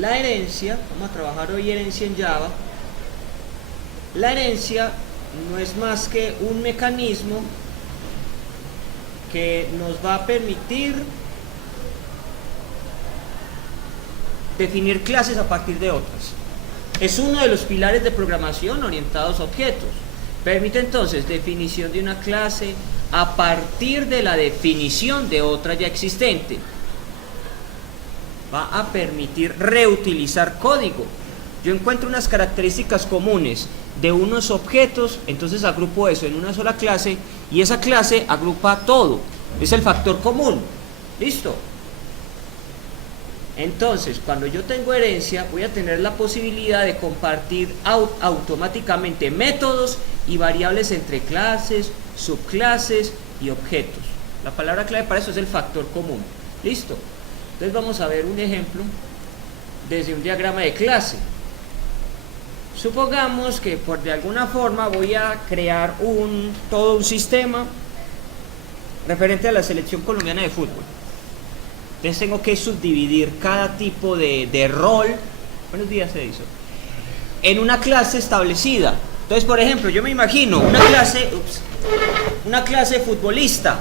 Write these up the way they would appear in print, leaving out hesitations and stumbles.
la herencia, vamos a trabajar hoy herencia en Java. La herencia no es más que un mecanismo que nos va a permitir definir clases a partir de otras. Es uno de los pilares de programación orientados a objetos. Permite entonces definición de una clase a partir de la definición de otra ya existente. Va a permitir reutilizar código. Yo encuentro unas características comunes de unos objetos, entonces agrupo eso en una sola clase y esa clase agrupa todo. Es el factor común. ¿Listo? Entonces, cuando yo tengo herencia, voy a tener la posibilidad de compartir automáticamente métodos y variables entre clases, subclases y objetos. La palabra clave para eso es el factor común. ¿Listo? Entonces vamos a ver un ejemplo desde un diagrama de clase. Supongamos que de alguna forma voy a crear todo un sistema referente a la selección colombiana de fútbol. Entonces tengo que subdividir cada tipo de rol, buenos días Edison, en una clase establecida. Entonces, por ejemplo, yo me imagino una clase futbolista.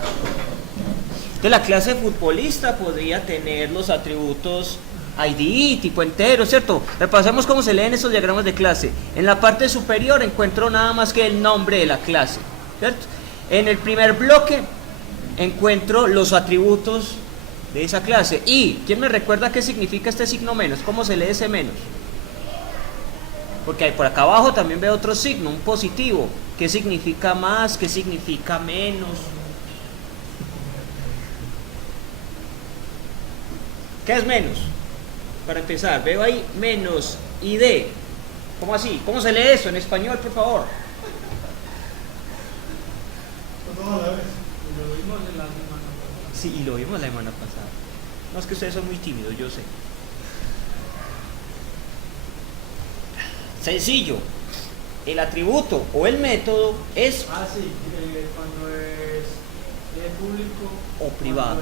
Entonces la clase futbolista podría tener los atributos ID, tipo entero, ¿cierto? Repasemos cómo se leen esos diagramas de clase. En la parte superior encuentro nada más que el nombre de la clase, ¿cierto? En el primer bloque encuentro los atributos de esa clase. ¿Y quién me recuerda qué significa este signo menos? ¿Cómo se lee ese menos? Porque por acá abajo también veo otro signo, un positivo. ¿Qué significa más? ¿Qué significa menos? ¿Qué es menos? Para empezar, veo ahí menos ID. ¿Cómo así? ¿Cómo se lee eso en español, por favor? Sí, y lo vimos la semana pasada. No, es que ustedes son muy tímidos, yo sé. Sencillo. El atributo o el método es... Sí, cuando es público o privado.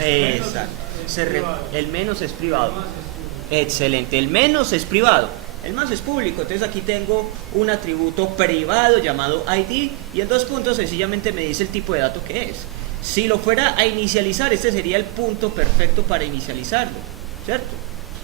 Exacto. El menos es privado. Excelente. El menos es privado. El más es público. Entonces aquí tengo un atributo privado llamado ID y en 2 puntos sencillamente me dice el tipo de dato que es. Si lo fuera a inicializar, este sería el punto perfecto para inicializarlo, ¿cierto?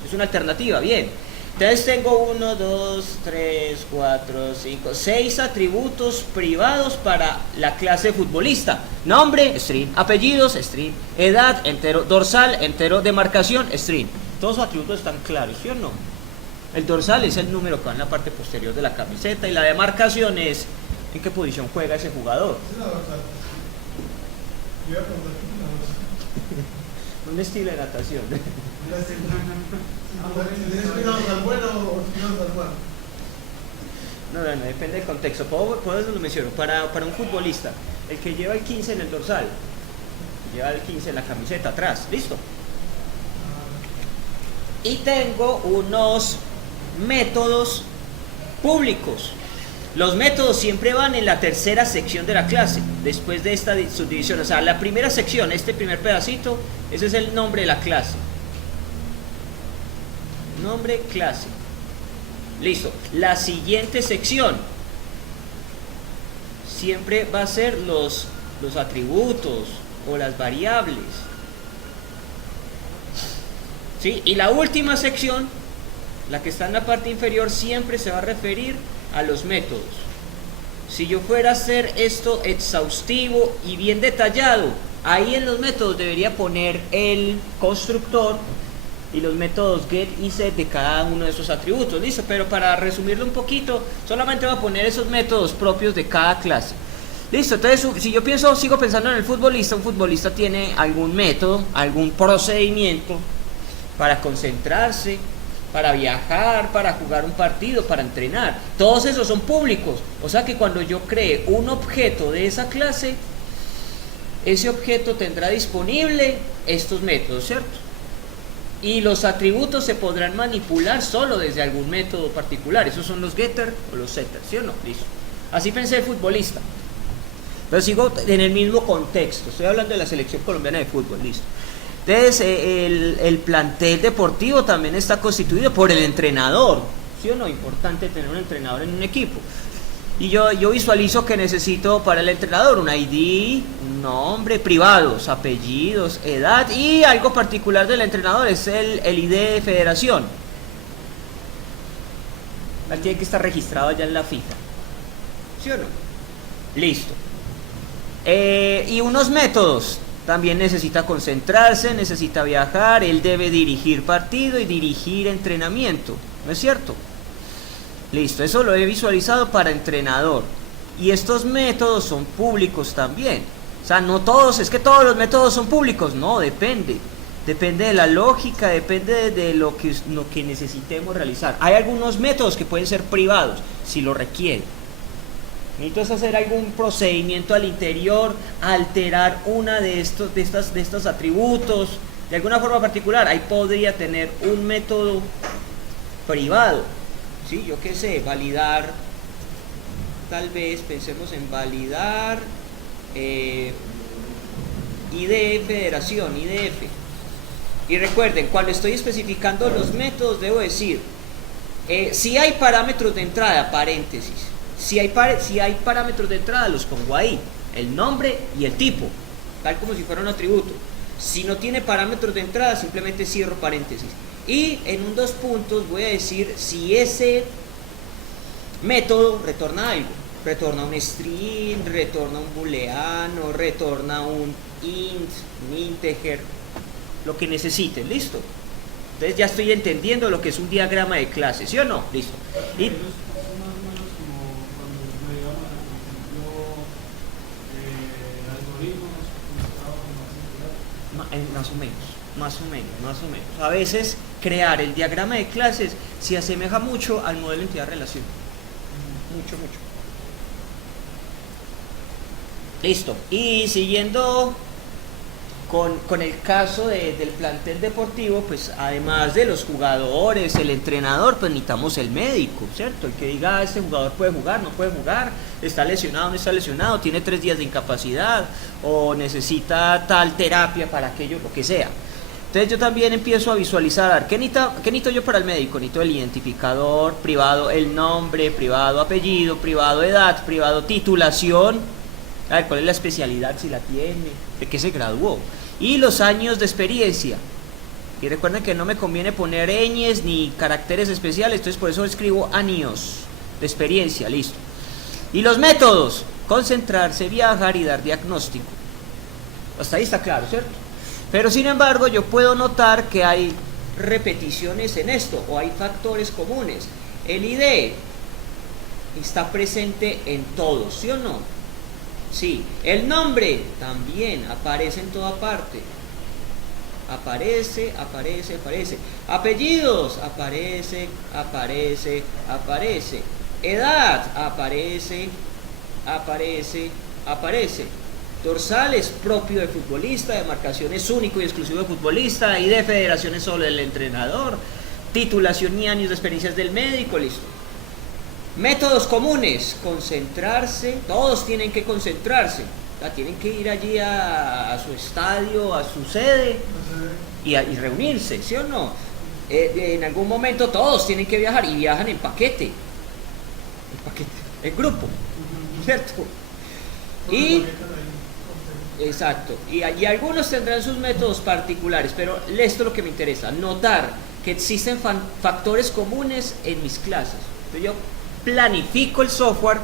Es una alternativa, bien. Entonces tengo 1, 2, 3, 4, 5, 6 atributos privados para la clase futbolista. Nombre, string. Apellidos, string. Edad, entero. Dorsal, entero. Demarcación, string. Todos los atributos están claros, ¿sí o no? El dorsal es el número que va en la parte posterior de la camiseta y la demarcación es en qué posición juega ese jugador. Un estilo de natación. No, depende del contexto. Puedo lo menciono. Para un futbolista, el que lleva el 15 en el dorsal, lleva el 15 en la camiseta atrás. ¿Listo? Y tengo unos métodos públicos. Los métodos siempre van en la tercera sección de la clase, después de esta subdivisión. O sea, la primera sección, este primer pedacito, ese es el nombre de la clase. Nombre, clase. Listo. La siguiente sección siempre va a ser los atributos o las variables. ¿Sí? Y la última sección, la que está en la parte inferior, siempre se va a referir a los métodos. Si yo fuera a hacer esto exhaustivo y bien detallado, ahí en los métodos debería poner el constructor y los métodos get y set de cada uno de esos atributos. Listo, pero para resumirlo un poquito, solamente voy a poner esos métodos propios de cada clase. Listo, entonces si yo sigo pensando en el futbolista, un futbolista tiene algún método, algún procedimiento para concentrarse, para viajar, para jugar un partido, para entrenar. Todos esos son públicos. O sea que cuando yo cree un objeto de esa clase, ese objeto tendrá disponible estos métodos, ¿cierto? Y los atributos se podrán manipular solo desde algún método particular. Esos son los getter o los setters, ¿sí o no? Listo. Así pensé el futbolista. Pero sigo en el mismo contexto. Estoy hablando de la selección colombiana de fútbol, listo. Entonces, el plantel deportivo también está constituido por el entrenador, ¿sí o no? Importante tener un entrenador en un equipo. Y yo visualizo que necesito para el entrenador un ID, un nombre, privados, apellidos, edad y algo particular del entrenador es el ID de federación. Tiene que estar registrado allá en la FIFA, ¿sí o no? Listo. Y unos métodos. También necesita concentrarse, necesita viajar, él debe dirigir partido y dirigir entrenamiento, ¿no es cierto? Listo, eso lo he visualizado para entrenador. Y estos métodos son públicos también. O sea, no todos, es que todos los métodos son públicos, no, depende. Depende de la lógica, depende de lo que necesitemos realizar. Hay algunos métodos que pueden ser privados, si lo requieren. Necesito hacer algún procedimiento al interior, alterar una de estos atributos, de alguna forma particular. Ahí podría tener un método privado, ¿sí? Yo qué sé, validar, tal vez pensemos en validar ID Federación, IDF. Y recuerden, cuando estoy especificando los métodos, debo decir, si hay parámetros de entrada, paréntesis. Si hay parámetros de entrada, los pongo ahí, el nombre y el tipo, tal como si fuera un atributo. Si no tiene parámetros de entrada, simplemente cierro paréntesis. Y en un 2 puntos voy a decir si ese método retorna algo. Retorna un string, retorna un booleano, retorna un int, un integer, lo que necesiten, listo. Entonces ya estoy entendiendo lo que es un diagrama de clase, ¿sí o no? Listo. Y más o menos. A veces crear el diagrama de clases se asemeja mucho al modelo de entidad-relación. Mucho. Listo. Y siguiendo con el caso del plantel deportivo, pues además de los jugadores, el entrenador, pues necesitamos el médico, ¿cierto? El que diga, este jugador puede jugar, no puede jugar, está lesionado, no está lesionado, tiene 3 días de incapacidad o necesita tal terapia para aquello, lo que sea. Entonces yo también empiezo a visualizar, ¿qué necesito yo para el médico? Necesito el identificador privado, el nombre, privado apellido, privado edad, privado titulación, a ver, ¿cuál es la especialidad si la tiene? ¿De qué se graduó? Y los años de experiencia. Y recuerden que no me conviene poner ñes ni caracteres especiales, entonces por eso escribo años de experiencia, listo. Y los métodos, concentrarse, viajar y dar diagnóstico. Hasta ahí está claro, ¿cierto? Pero sin embargo yo puedo notar que hay repeticiones en esto, o hay factores comunes. El ID está presente en todos, ¿sí o no? Sí, el nombre también aparece en toda parte. Aparece. Apellidos, aparece. Edad, aparece. Dorsales, propio de futbolista, demarcación es único y exclusivo de futbolista, y de federación es solo del entrenador, titulación y años de experiencias del médico, listo. Métodos comunes, concentrarse, todos tienen que concentrarse, tienen que ir allí a su estadio, a su sede y reunirse, ¿sí o no? En algún momento todos tienen que viajar y viajan en paquete, en grupo, ¿cierto? Y exacto, y allí algunos tendrán sus métodos particulares, pero esto es lo que me interesa, notar que existen factores comunes en mis clases. Entonces yo planifico el software,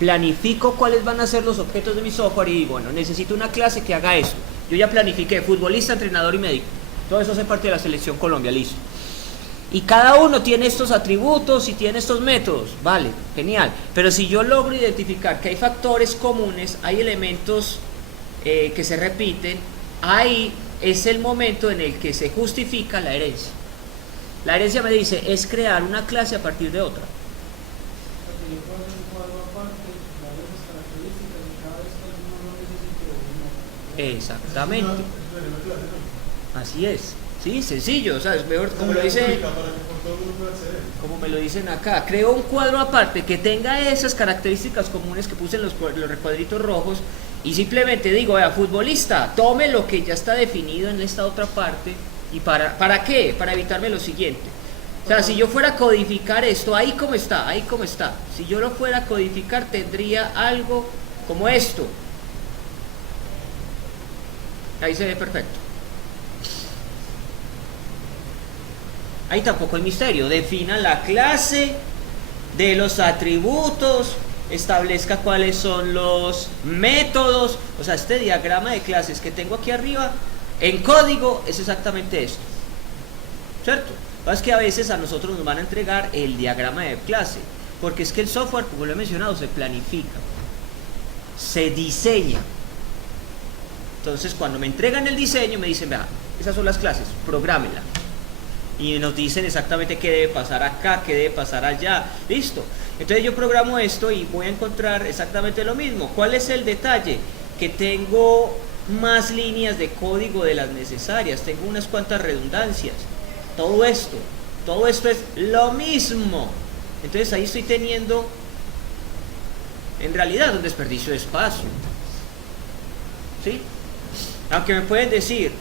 planifico cuáles van a ser los objetos de mi software y digo, bueno, necesito una clase que haga esto. Yo ya planifiqué futbolista, entrenador y médico. Todo eso hace parte de la selección Colombia, listo. Y cada uno tiene estos atributos y tiene estos métodos, vale, genial. Pero si yo logro identificar que hay factores comunes, hay elementos que se repiten, ahí es el momento en el que se justifica la herencia. La herencia me dice, es crear una clase a partir de otra. Exactamente. Así es. Sí, sencillo, o sea, es mejor, como lo dice, como me lo dicen acá, creo un cuadro aparte que tenga esas características comunes que puse en los recuadritos rojos y simplemente digo, vea, futbolista, tome lo que ya está definido en esta otra parte y ¿para qué? Para evitarme lo siguiente. O sea, si yo fuera a codificar esto, ahí como está, si yo lo fuera a codificar tendría algo como esto. Ahí se ve perfecto. Ahí tampoco hay misterio. Defina la clase de los atributos, establezca cuáles son los métodos. O sea, este diagrama de clases que tengo aquí arriba, en código, es exactamente esto. ¿Cierto? Es que a veces a nosotros nos van a entregar el diagrama de clase, porque es que el software, como lo he mencionado, se planifica, se diseña. Entonces, cuando me entregan el diseño, me dicen, vea, esas son las clases, prográmela. Y nos dicen exactamente qué debe pasar acá, qué debe pasar allá. Listo. Entonces yo programo esto y voy a encontrar exactamente lo mismo. ¿Cuál es el detalle? Que tengo más líneas de código de las necesarias, tengo unas cuantas redundancias. Todo esto es lo mismo. Entonces ahí estoy teniendo, en realidad, un desperdicio de espacio. ¿Sí? Aunque me pueden decir,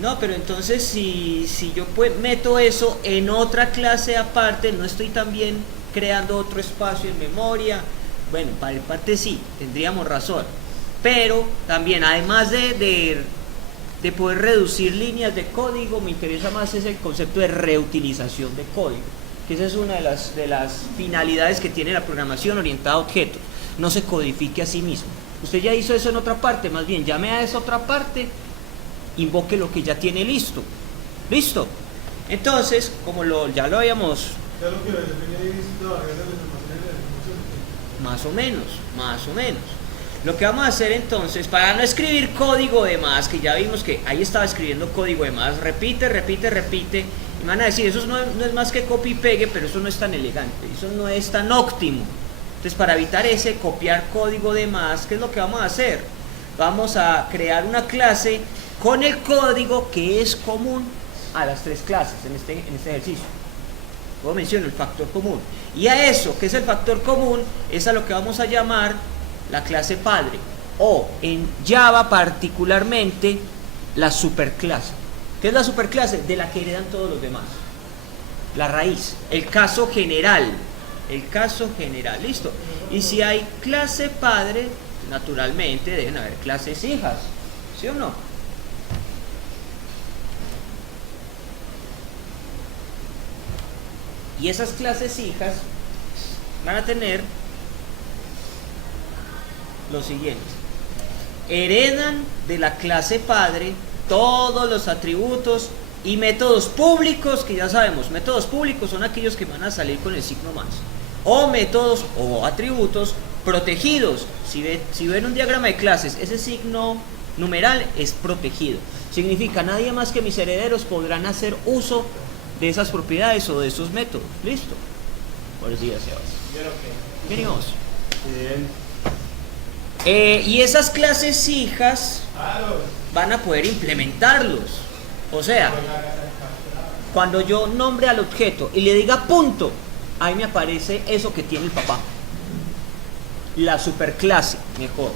no, pero entonces si yo meto eso en otra clase aparte, no estoy también creando otro espacio en memoria. Bueno, para parte sí, tendríamos razón. Pero también, además de poder reducir líneas de código, me interesa más es el concepto de reutilización de código, que esa es una de las finalidades que tiene la programación orientada a objetos. No se codifique a sí mismo. Usted ya hizo eso en otra parte, más bien llame a esa otra parte, invoque lo que ya tiene listo. ¿Listo? Entonces, como ya lo habíamos... Ya lo que define es la variable de información de la información. Más o menos. Lo que vamos a hacer entonces, para no escribir código de más, que ya vimos que ahí estaba escribiendo código de más, repite, y me van a decir, eso no es más que copy y pegue, pero eso no es tan elegante, eso no es tan óptimo. Entonces, para evitar ese copiar código de más, ¿qué es lo que vamos a hacer? Vamos a crear una clase con el código que es común a las tres clases en este ejercicio. Como menciono, el factor común. Y a eso, que es el factor común, es a lo que vamos a llamar la clase padre, o en Java particularmente la superclase. ¿Qué es la superclase? De la que heredan todos los demás. La raíz, el caso general, listo. Y si hay clase padre, naturalmente deben haber clases hijas, ¿sí o no? Y esas clases hijas van a tener lo siguiente: heredan de la clase padre todos los atributos y métodos públicos, que ya sabemos, métodos públicos son aquellos que van a salir con el signo más, o métodos o atributos protegidos. Si ven un diagrama de clases, ese signo numeral es protegido, significa nadie más que mis herederos podrán hacer uso de esas propiedades o de esos métodos. Listo. Buenos días, Sebas. Venimos. Y esas clases hijas van a poder implementarlos. O sea, cuando yo nombre al objeto y le diga punto, ahí me aparece eso que tiene el papá. La superclase, mejor.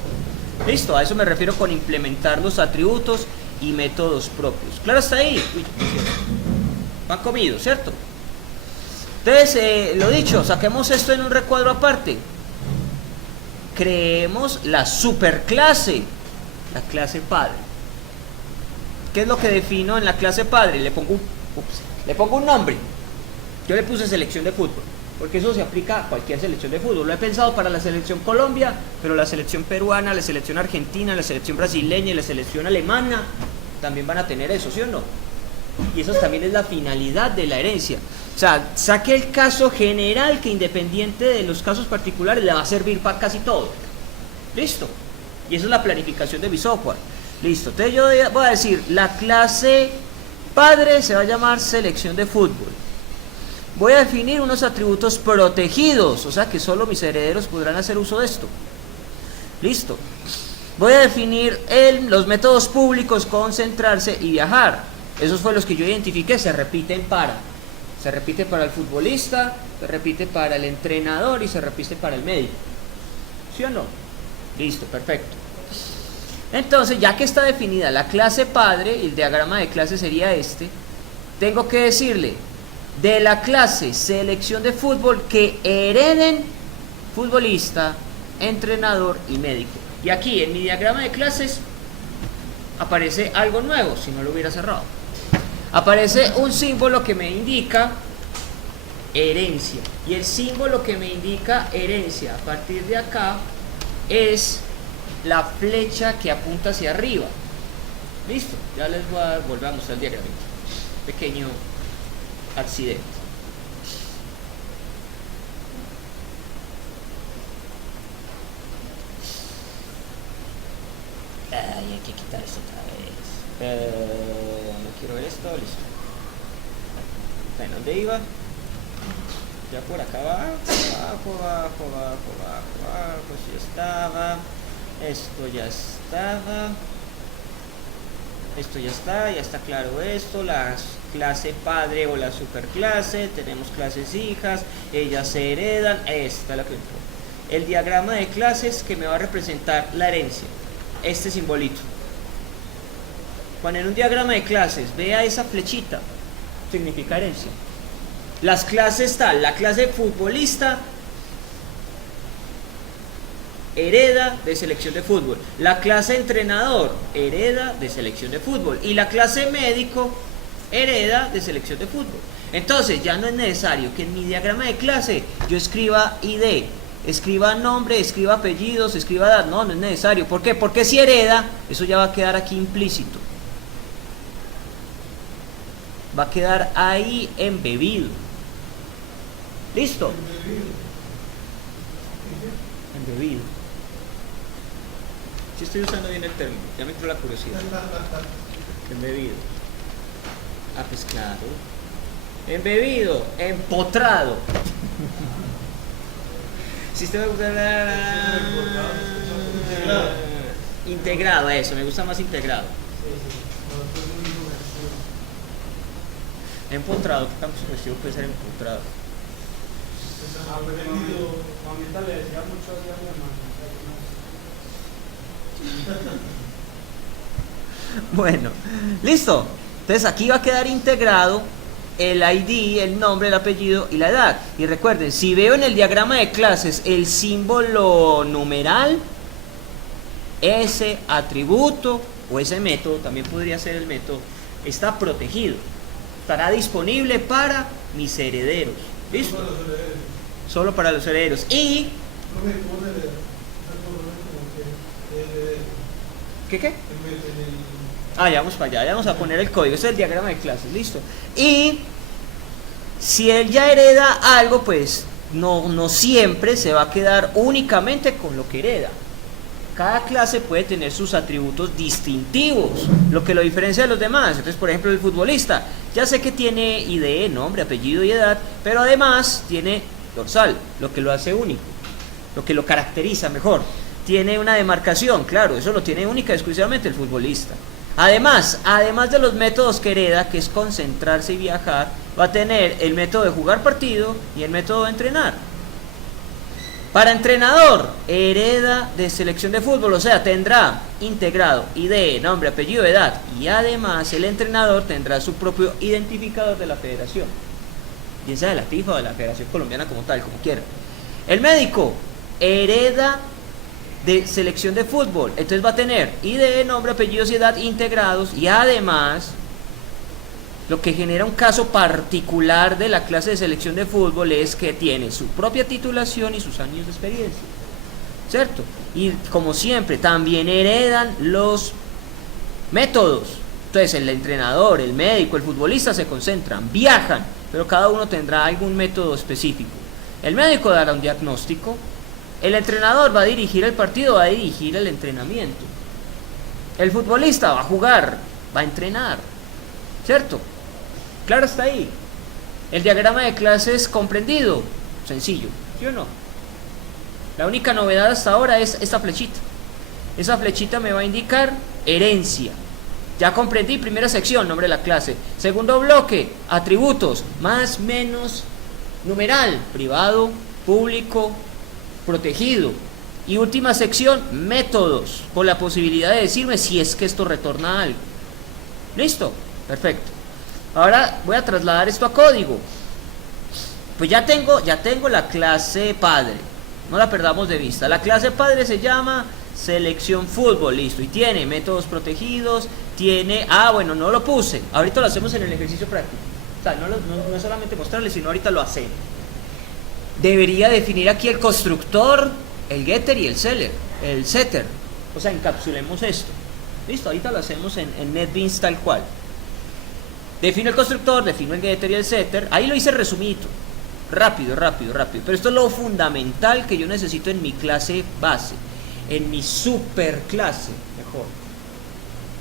Listo, a eso me refiero con implementar los atributos y métodos propios. ¿Claro hasta ahí? Uy, van comidos, ¿cierto? Entonces, lo dicho, saquemos esto en un recuadro aparte. Creemos la superclase, la clase padre. ¿Qué es lo que defino en la clase padre? Le pongo un nombre. Yo le puse selección de fútbol, porque eso se aplica a cualquier selección de fútbol. Lo he pensado para la selección Colombia, pero la selección peruana, la selección argentina, la selección brasileña y la selección alemana también van a tener eso, ¿sí o no? Y eso también es la finalidad de la herencia. O sea, saque el caso general que, independiente de los casos particulares, le va a servir para casi todo. Listo. Y eso es la planificación de mi software. Listo. Entonces yo voy a decir, la clase padre se va a llamar selección de fútbol. Voy a definir unos atributos protegidos, o sea que solo mis herederos podrán hacer uso de esto. Listo. Voy a definir los métodos públicos, concentrarse y viajar. Esos fueron los que yo identifiqué, se repiten para. Se repite para el futbolista, se repite para el entrenador y se repite para el médico. ¿Sí o no? Listo, perfecto. Entonces, ya que está definida la clase padre, y el diagrama de clase sería este, tengo que decirle de la clase selección de fútbol que hereden futbolista, entrenador y médico. Y aquí en mi diagrama de clases aparece algo nuevo, si no lo hubiera cerrado. Aparece un símbolo que me indica herencia. Y el símbolo que me indica herencia a partir de acá es la flecha que apunta hacia arriba. Listo, ya les voy a volver a mostrar el diagrama. Pequeño accidente. Ay, hay que quitar esto otra vez. No quiero ver esto, listo. Bueno, ¿dónde iba? Ya por acá abajo, sí estaba. Esto ya estaba. Esto ya está claro esto. La clase padre o la superclase, tenemos clases hijas, ellas se heredan. Esta es la que entró. El diagrama de clases que me va a representar la herencia. Este simbolito. Cuando en un diagrama de clases vea esa flechita, significa herencia. Las clases tal, la clase futbolista hereda de selección de fútbol, la clase entrenador hereda de selección de fútbol y la clase médico hereda de selección de fútbol. Entonces ya no es necesario que en mi diagrama de clase yo escriba ID, escriba nombre, escriba apellidos, escriba edad. No es necesario. ¿Por qué? Porque si hereda, eso ya va a quedar aquí implícito. Va a quedar ahí embebido. ¿Listo? Embebido. Si estoy usando bien el término, ya me entró la curiosidad. Embebido. Ah, pues claro. Embebido, empotrado. Sistema integrado, eso, me gusta más integrado. Empotrado, ¿qué tan sugestivo puede ser empotrado? Mamita le decía mucho a mi hermano. Bueno, listo. Entonces aquí va a quedar integrado el ID, el nombre, el apellido y la edad. Y recuerden, si veo en el diagrama de clases el símbolo numeral, ese atributo o ese método, también podría ser el método, está protegido. Estará disponible para mis herederos. ¿Listo? Solo para los herederos. Y... ¿Qué? Ah, ya vamos para allá, ya vamos a poner el código. Este es el diagrama de clases, listo. Y si él ya hereda algo, pues no siempre se va a quedar únicamente con lo que hereda. Cada clase puede tener sus atributos distintivos, lo que lo diferencia de los demás. Entonces, por ejemplo, el futbolista, ya sé que tiene ID, nombre, apellido y edad, pero además tiene dorsal, lo que lo hace único, lo que lo caracteriza mejor. Tiene una demarcación, claro, eso lo tiene única y exclusivamente el futbolista. Además de los métodos que hereda, que es concentrarse y viajar, va a tener el método de jugar partido y el método de entrenar. Para entrenador, hereda de selección de fútbol, o sea, tendrá integrado ID, nombre, apellido, edad, y además el entrenador tendrá su propio identificador de la federación, bien sea de la FIFA o de la Federación Colombiana como tal, como quiera. El médico hereda de selección de fútbol, entonces va a tener ID, nombre, apellidos y edad integrados, y además lo que genera un caso particular de la clase de selección de fútbol es que tiene su propia titulación y sus años de experiencia, ¿cierto? Y como siempre también heredan los métodos. Entonces el entrenador, el médico, el futbolista se concentran, viajan, pero cada uno tendrá algún método específico. El médico dará un diagnóstico, el entrenador va a dirigir el partido, va a dirigir el entrenamiento. El futbolista va a jugar, va a entrenar, ¿cierto? Claro, está ahí. El diagrama de clases comprendido, sencillo, ¿sí o no? La única novedad hasta ahora es esta flechita. Esa flechita me va a indicar herencia. Ya comprendí, primera sección, nombre de la clase. Segundo bloque, atributos, más, menos, numeral, privado, público, protegido. Y última sección, métodos, con la posibilidad de decirme si es que esto retorna algo. ¿Listo? Perfecto. Ahora voy a trasladar esto a código. Pues ya tengo la clase padre. No la perdamos de vista. La clase padre se llama selección fútbol, listo. Y tiene métodos protegidos, tiene... bueno, no lo puse. Ahorita lo hacemos en el ejercicio práctico. O sea, no es solamente mostrarles, sino ahorita lo hacemos. Debería definir aquí el constructor, el getter y el setter. O sea, encapsulemos esto. Listo, ahorita lo hacemos en NetBeans tal cual. Defino el constructor, defino el getter y el setter. Ahí lo hice resumidito. Rápido. Pero esto es lo fundamental que yo necesito en mi clase base. En mi superclase, mejor.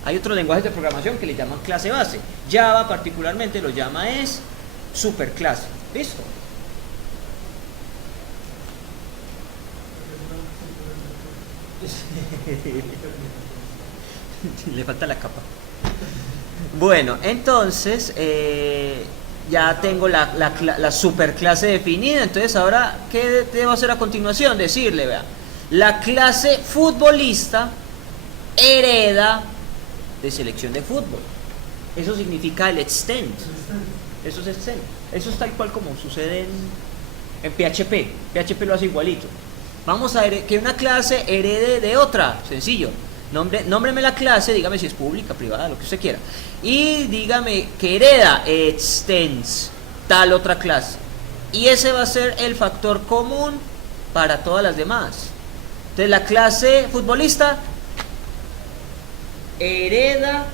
Hay otros lenguajes de programación que le llaman clase base. Java particularmente lo llama es superclase. ¿Listo? Le falta la capa. Bueno, entonces ya tengo la superclase definida. Entonces ahora, ¿qué debo hacer a continuación? Decirle, vea, la clase futbolista hereda de selección de fútbol. Eso significa el extend. Eso es extend. Eso es tal cual como sucede en PHP. PHP lo hace igualito. Vamos a ver que una clase herede de otra. Sencillo. Nómbreme la clase, dígame si es pública, privada, lo que usted quiera. Y dígame que hereda extends tal otra clase. Y ese va a ser el factor común para todas las demás. Entonces la clase futbolista hereda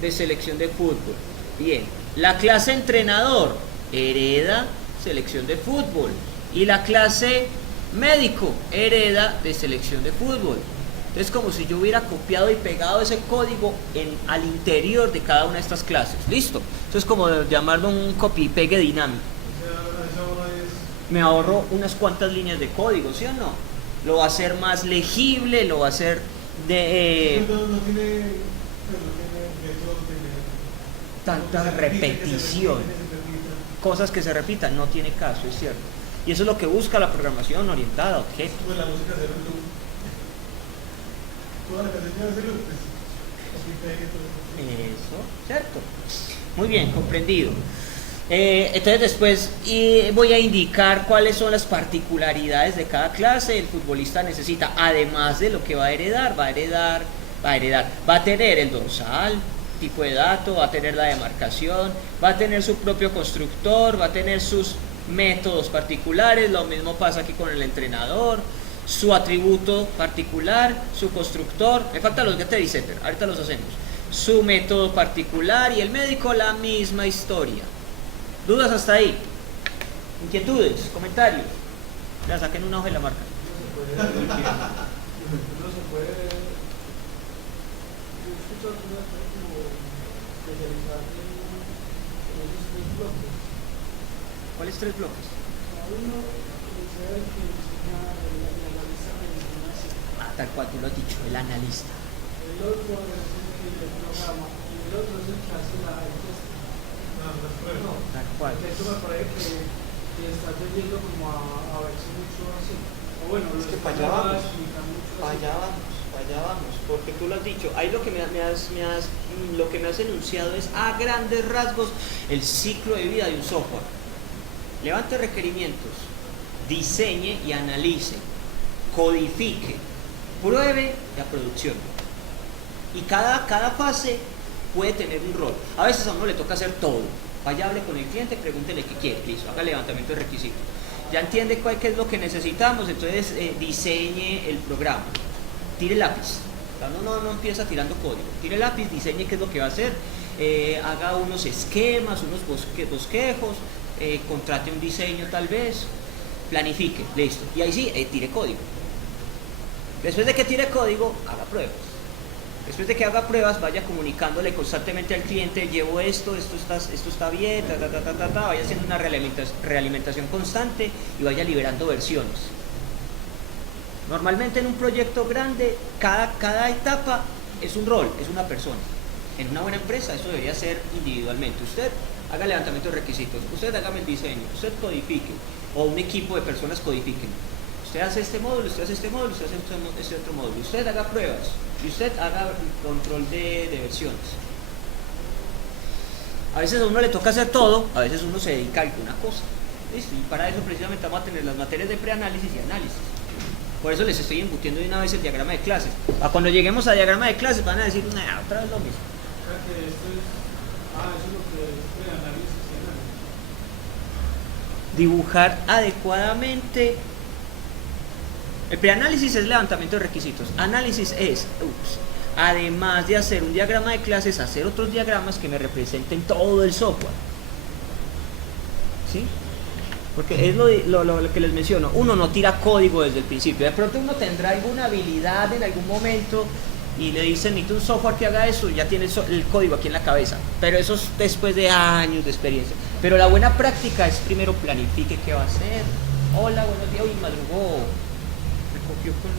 de selección de fútbol. Bien. La clase entrenador hereda selección de fútbol. Y la clase médico hereda de selección de fútbol. Es como si yo hubiera copiado y pegado ese código al interior de cada una de estas clases. ¿Listo? Eso es como llamarlo un copy y pegue dinámico. Me ahorro unas cuantas líneas de código, ¿sí o no? Lo va a hacer más legible, lo va a hacer de... no tiene tanta repetición. Cosas que se repitan, no tiene caso, es cierto. Y eso es lo que busca la programación orientada a objetos. Pues la música se loop. Toda la canción se loop. Eso, cierto. Muy bien, comprendido. Entonces después voy a indicar cuáles son las particularidades de cada clase. El futbolista necesita, además de lo que va a tener el dorsal, tipo de dato, va a tener la demarcación, va a tener su propio constructor, va a tener sus métodos particulares. Lo mismo pasa aquí con el entrenador, su atributo particular, su constructor. Me faltan los getter y setter, ahorita los hacemos. Su método particular y el médico la misma historia. ¿Dudas hasta ahí? ¿Inquietudes? ¿Comentarios? Ya saquen una hoja y la marca. No se puede. Yo escucho algunas cosas como especializar en esos tres bloques. ¿Cuáles tres bloques? Uno sea el que enseña el analista de información. Tal cual tú lo has dicho, el analista. El otro es el que le programa y el otro es el que hace la encuesta. No, Tal cual. eso me parece que está tendiendo como a verse mucho así. O bueno, Es que para allá vamos. Para allá vamos, porque tú lo has dicho. Ahí lo que lo que me has enunciado es a grandes rasgos el ciclo de vida de un software. Levante requerimientos, diseñe y analice, codifique, pruebe y a producción. Y cada fase puede tener un rol. A veces a uno le toca hacer todo. Vaya, hable con el cliente, pregúntele qué quiere, listo, haga levantamiento de requisitos. Ya entiende qué es lo que necesitamos, entonces diseñe el programa. Tire lápiz. No empieza tirando código. Tire lápiz, diseñe qué es lo que va a hacer. Haga unos esquemas, unos bosquejos, contrate un diseño tal vez, planifique, listo. Y ahí sí, tire código. Después de que tire código, haga pruebas. Después de que haga pruebas, vaya comunicándole constantemente al cliente, llevo esto está bien, vaya haciendo una realimentación constante y vaya liberando versiones. Normalmente en un proyecto grande, cada etapa es un rol, es una persona. En una buena empresa eso debería ser individualmente. Usted haga levantamiento de requisitos, usted hágame el diseño, usted codifique, o un equipo de personas codifiquen. Usted hace este módulo, usted hace este módulo, usted hace este otro módulo. Usted haga pruebas y usted haga control de versiones. A veces a uno le toca hacer todo, a veces uno se dedica a alguna cosa. ¿Listo? Y para eso precisamente vamos a tener las materias de preanálisis y análisis. Por eso les estoy embutiendo de una vez el diagrama de clases. Cuando lleguemos a diagrama de clases van a decir, nah, otra vez lo mismo. Eso es lo que es preanálisis y análisis. Dibujar adecuadamente. El preanálisis es levantamiento de requisitos. Análisis es, además de hacer un diagrama de clases, hacer otros diagramas que me representen todo el software. ¿Sí? Porque es lo que les menciono. Uno no tira código desde el principio. De pronto uno tendrá alguna habilidad en algún momento y le dicen, necesito un software que haga eso, ya tiene el código aquí en la cabeza. Pero eso es después de años de experiencia. Pero la buena práctica es primero planifique qué va a hacer. Hola, buenos días. Uy, madrugó. Me copió con...